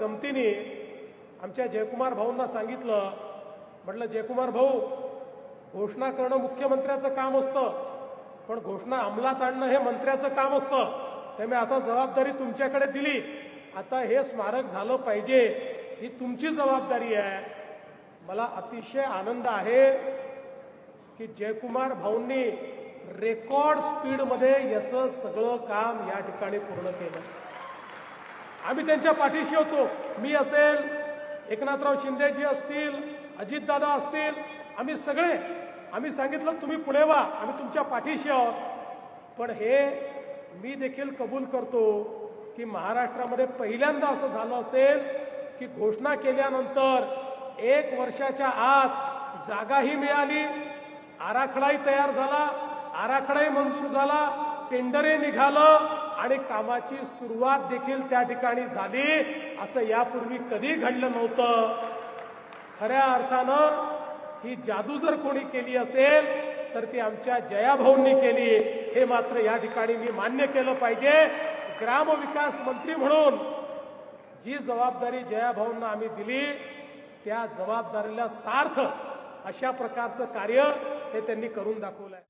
गमतीने आमच्या जयकुमार भाऊंना सांगितलं, म्हटलं जयकुमार भाऊ, घोषणा करणं मुख्यमंत्र्याचं काम असतं, पण घोषणा अंमलात आणणं हे मंत्र्याचं काम असतं. त्यामुळे आता जबाबदारी तुमच्याकडे दिली. आता हे स्मारक झालं पाहिजे, ही तुमची जबाबदारी आहे. मला अतिशय आनंद आहे की जयकुमार भाऊंनी रेकॉर्ड स्पीडमध्ये याचं सगळं काम या ठिकाणी पूर्ण केलं. आम्ही त्यांच्या पाठीशी होतो. मी असेल, एकनाथराव शिंदेजी असतील, अजितदादा असतील, आम्ही सगळे आम्ही सांगितलं तुम्ही पुढे व्हा, आम्ही तुमच्या पाठीशी आहोत. पण हे मी देखील कबूल करतो की महाराष्ट्रामध्ये पहिल्यांदा असं झालं असेल की घोषणा केल्यानंतर 1 वर्षाच्या आत जागाही मिळाली, आराखडाही तयार झाला, आराखडाही मंजूर झाला, टेंडरही निघालं आणि कामाची सुरुवात देखील त्या ठिकाणी झाली. असं यापूर्वी कधी घडलं नव्हतं. खऱ्या अर्थानं ही जादू जर कोणी केली असेल तर ती आमच्या जयाभाऊंनी केली, हे मात्र या ठिकाणी मी मान्य केलं पाहिजे. ग्रामविकास मंत्री म्हणून जी जबाबदारी जयाभाऊंना आम्ही दिली, त्या जबाबदारीला सार्थ अशा प्रकारचं कार्य हे त्यांनी करून दाखवलंय.